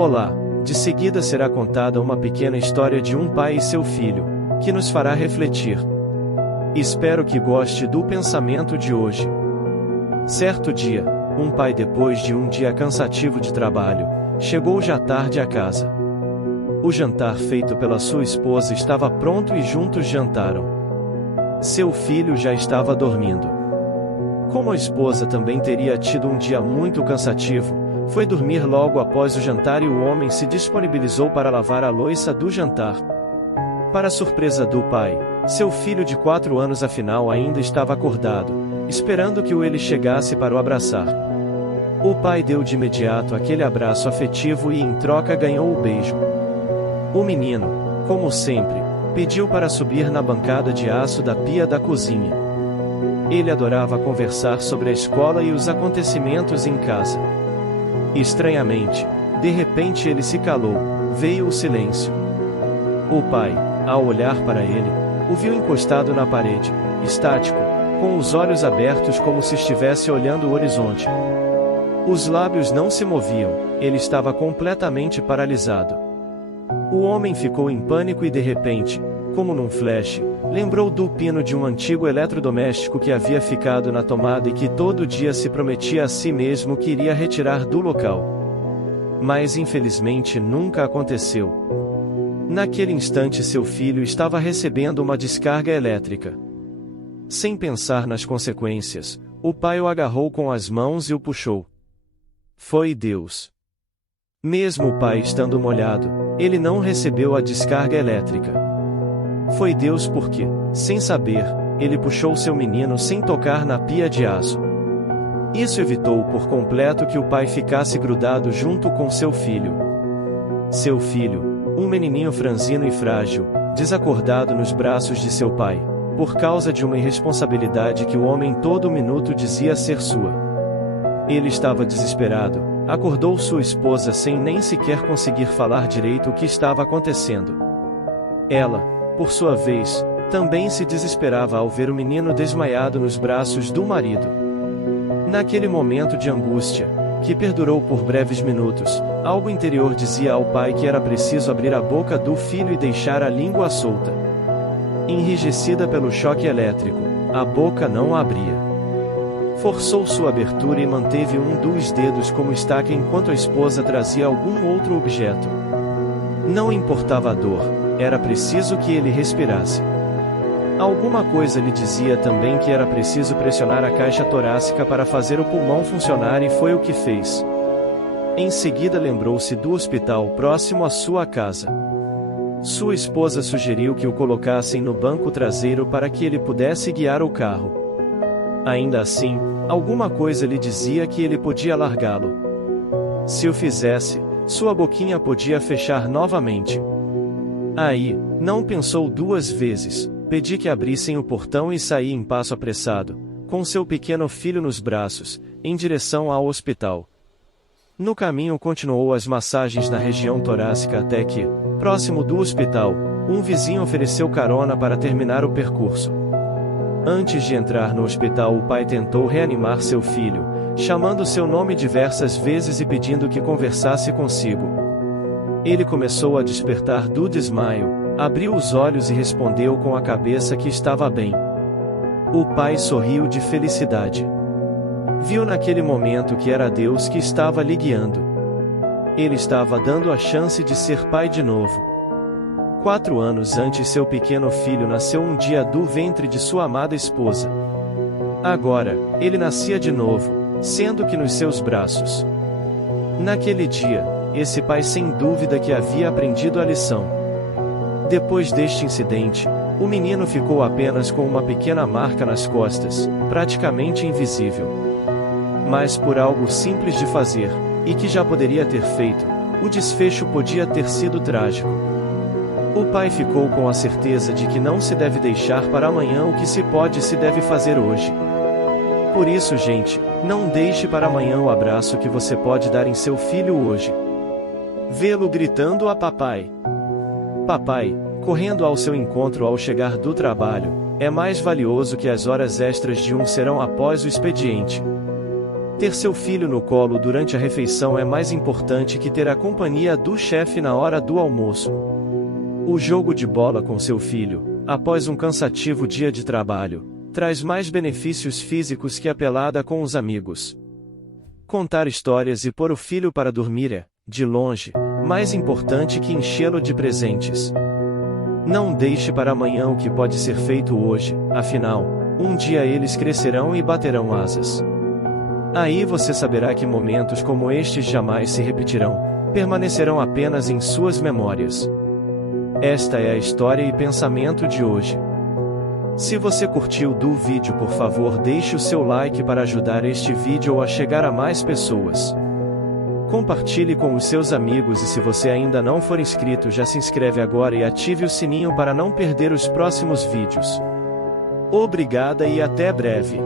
Olá! De seguida será contada uma pequena história de um pai e seu filho, que nos fará refletir. Espero que goste do pensamento de hoje. Certo dia, um pai, depois de um dia cansativo de trabalho, chegou já tarde à casa. O jantar feito pela sua esposa estava pronto e juntos jantaram. Seu filho já estava dormindo. Como a esposa também teria tido um dia muito cansativo, foi dormir logo após o jantar e o homem se disponibilizou para lavar a louça do jantar. Para surpresa do pai, seu filho de 4 anos afinal ainda estava acordado, esperando que ele chegasse para o abraçar. O pai deu de imediato aquele abraço afetivo e em troca ganhou o beijo. O menino, como sempre, pediu para subir na bancada de aço da pia da cozinha. Ele adorava conversar sobre a escola e os acontecimentos em casa. Estranhamente, de repente ele se calou, veio o silêncio. O pai, ao olhar para ele, o viu encostado na parede, estático, com os olhos abertos como se estivesse olhando o horizonte. Os lábios não se moviam, ele estava completamente paralisado. O homem ficou em pânico e de repente, como num flash, lembrou do pino de um antigo eletrodoméstico que havia ficado na tomada e que todo dia se prometia a si mesmo que iria retirar do local. Mas infelizmente nunca aconteceu. Naquele instante seu filho estava recebendo uma descarga elétrica. Sem pensar nas consequências, o pai o agarrou com as mãos e o puxou. Foi Deus. Mesmo o pai estando molhado, ele não recebeu a descarga elétrica. Foi Deus porque, sem saber, ele puxou seu menino sem tocar na pia de aço. Isso evitou por completo que o pai ficasse grudado junto com seu filho. Seu filho, um menininho franzino e frágil, desacordado nos braços de seu pai, por causa de uma irresponsabilidade que o homem todo minuto dizia ser sua. Ele estava desesperado, acordou sua esposa sem nem sequer conseguir falar direito o que estava acontecendo. Ela, por sua vez, também se desesperava ao ver o menino desmaiado nos braços do marido. Naquele momento de angústia, que perdurou por breves minutos, algo interior dizia ao pai que era preciso abrir a boca do filho e deixar a língua solta. Enrijecida pelo choque elétrico, a boca não abria. Forçou sua abertura e manteve um dos dedos como estaca enquanto a esposa trazia algum outro objeto. Não importava a dor, era preciso que ele respirasse. Alguma coisa lhe dizia também que era preciso pressionar a caixa torácica para fazer o pulmão funcionar e foi o que fez. Em seguida lembrou-se do hospital próximo à sua casa. Sua esposa sugeriu que o colocassem no banco traseiro para que ele pudesse guiar o carro. Ainda assim, alguma coisa lhe dizia que ele podia largá-lo. Se o fizesse, sua boquinha podia fechar novamente. Aí, não pensou 2 vezes, pedi que abrissem o portão e saí em passo apressado, com seu pequeno filho nos braços, em direção ao hospital. No caminho continuou as massagens na região torácica até que, próximo do hospital, um vizinho ofereceu carona para terminar o percurso. Antes de entrar no hospital, o pai tentou reanimar seu filho, chamando seu nome diversas vezes e pedindo que conversasse consigo. Ele começou a despertar do desmaio, abriu os olhos e respondeu com a cabeça que estava bem. O pai sorriu de felicidade. Viu naquele momento que era Deus que estava lhe guiando. Ele estava dando a chance de ser pai de novo. 4 anos antes seu pequeno filho nasceu um dia do ventre de sua amada esposa. Agora, ele nascia de novo, sendo que nos seus braços. Naquele dia, esse pai sem dúvida que havia aprendido a lição. Depois deste incidente, o menino ficou apenas com uma pequena marca nas costas, praticamente invisível. Mas por algo simples de fazer, e que já poderia ter feito, o desfecho podia ter sido trágico. O pai ficou com a certeza de que não se deve deixar para amanhã o que se pode e se deve fazer hoje. Por isso, gente, não deixe para amanhã o abraço que você pode dar em seu filho hoje. Vê-lo gritando a papai. Papai, correndo ao seu encontro ao chegar do trabalho, é mais valioso que as horas extras de um serão após o expediente. Ter seu filho no colo durante a refeição é mais importante que ter a companhia do chefe na hora do almoço. O jogo de bola com seu filho, após um cansativo dia de trabalho, traz mais benefícios físicos que a pelada com os amigos. Contar histórias e pôr o filho para dormir é, de longe, mais importante que enchê-lo de presentes. Não deixe para amanhã o que pode ser feito hoje, afinal, um dia eles crescerão e baterão asas. Aí você saberá que momentos como estes jamais se repetirão, permanecerão apenas em suas memórias. Esta é a história e pensamento de hoje. Se você curtiu do vídeo, por favor deixe o seu like para ajudar este vídeo a chegar a mais pessoas. Compartilhe com os seus amigos e se você ainda não for inscrito já se inscreve agora e ative o sininho para não perder os próximos vídeos. Obrigada e até breve.